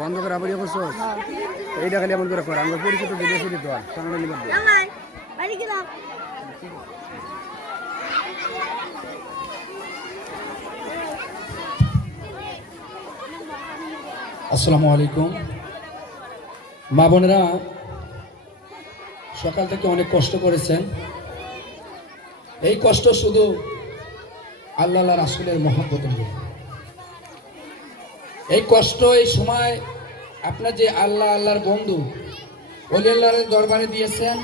বন্ধ করে আবার করছো এইটা খালি এমন করে কর আমরা পরিচিত দিয়ে ফিরে দেওয়া সামনে নিবে আসসালামু আলাইকুম মা বোনেরা, সকাল থেকে অনেক কষ্ট করেছেন। এই কষ্ট শুধু আল্লাহ রাসূলের মহব্বতের জন্য। এই কষ্ট এই সময় আপনার যে আল্লাহর বন্ধু ওলি আল্লাহর দরবারে দিয়েছেন,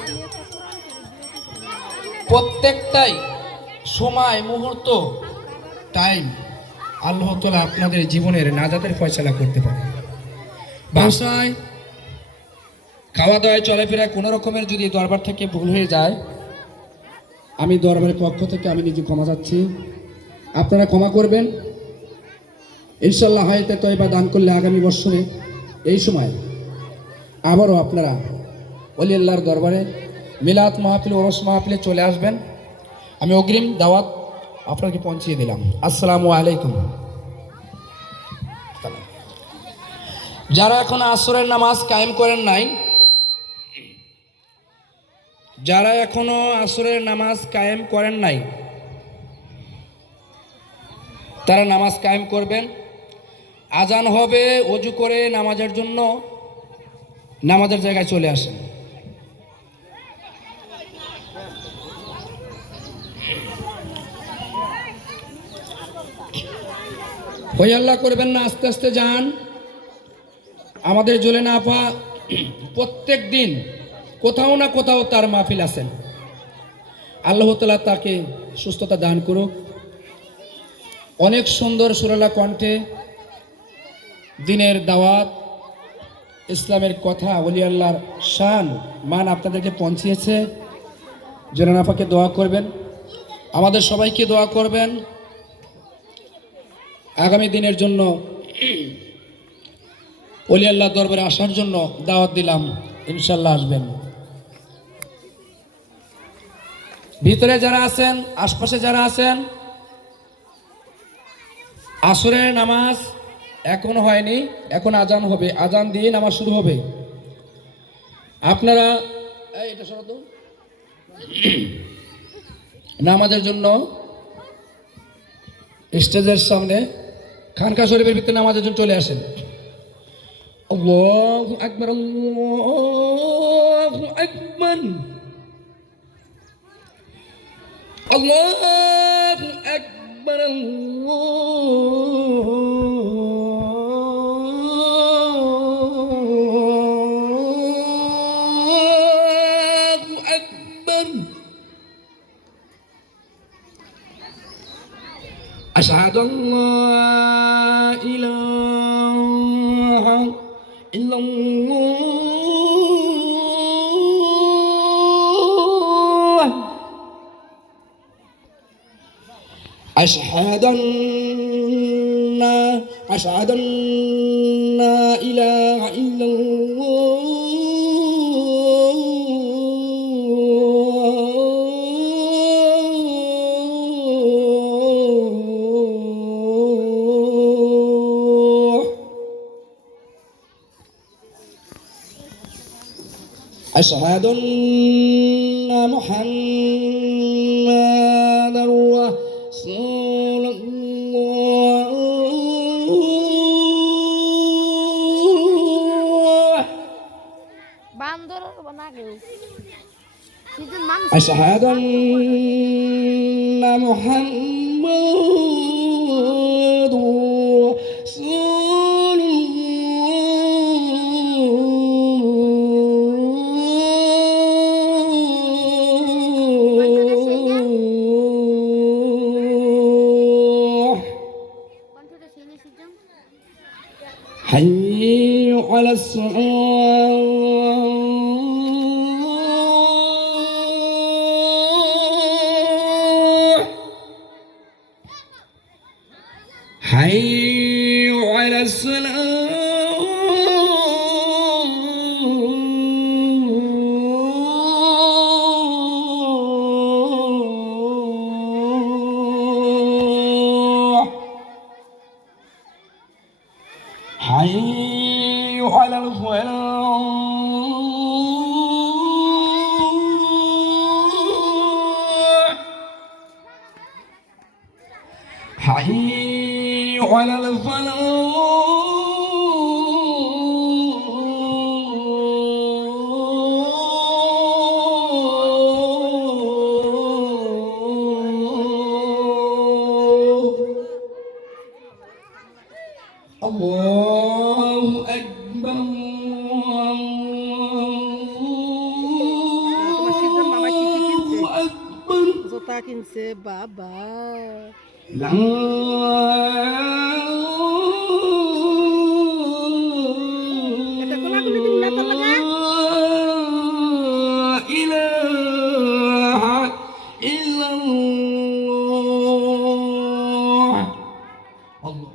প্রত্যেকটাই সময় মুহূর্ত টাইম আল্লাহ তাআলা আপনাদের জীবনের নাজাতের ফয়সালা করতে পারে। ভাষায় খাওয়া দাওয়ায় চলাফেরা কোনো রকমের যদি দরবার থেকে ভুল হয়ে যায়, আমি দরবারের পক্ষ থেকে আমি নিজে ক্ষমা চাচ্ছি, আপনারা ক্ষমা করবেন। ইনশাল্লাহ হায়াতে তয়বা দান করলে আগামী বছরে এই সময় আবারও আপনারা ওলি আল্লাহর দরবারে মিলাদ মাহফিল ওরস মাহফিলে চলে আসবেন। আমি অগ্রিম দাওয়াত আপনাকে পৌঁছিয়ে দিলাম। আসসালামু আলাইকুম। যারা এখন আসরের নামাজ কায়েম করেন নাই, যারা এখনো আসরের নামাজ কায়েম করেন নাই, তারা নামাজ কায়েম করবেন। আজান হবে, ওযু করে নামাজের জন্য নামাজের জায়গায় চলে আসেন। হই আল্লাহ করবেন না, আস্তে আস্তে যান। আমাদের জোলেনা আপা প্রত্যেক দিন কোথাও না কোথাও তার মাহফিল আছেন। আল্লাহ তাআলা তাকে সুস্থতা দান করুক। অনেক সুন্দর সুরালা কণ্ঠে দিনের দাওয়াত, ইসলামের কথা, ওলি আল্লাহর শান মান আপনাদেরকে পৌঁছিয়েছে। জোলেনা আপাকে দোয়া করবেন, আমাদের সবাইকে দোয়া করবেন। আগামী দিনের জন্য ওলি আল্লাহ দরবারে আসার জন্য দাওয়াত দিলাম, ইনশাল্লাহ আসবেন। ভিতরে যারা আছেন, আশপাশে যারা আছেন, আসরের নামাজ এখনো হয়নি, এখন আজান হবে, আজান দিয়ে নামাজ শুরু হবে। আপনারা এটা শোনো, নামাজের জন্য স্টেজের সামনে খানকা শরীফের ভিতরে নামাজের জন্য চলে আসেন। আল্লাহু আকবার, আল্লাহু আকবার, আল্লাহু আকবার, আল্লাহু আকবার। আশহাদু আল্লা ইলাহা ইল্লাল্লাহ, আশহাদু আন্না ইলাহা ইল্লাল্লাহ, আশহাদু আন্না মুহাম্মাদার রাসূলুল্লাহ, আশহাদু আন্না মুহাম্মাদুর রাসূলুল্লাহ। হাইয়্যা আলাস সালাহ, হাইয়্যা আলাস সালাহ। حي على الفلاح حي على الفلاح الله أكبر الله أكبر জোতা কিনছে বাবা لا এটা কোলাকুলি দিন না তোর লাগা إله إلا الله الله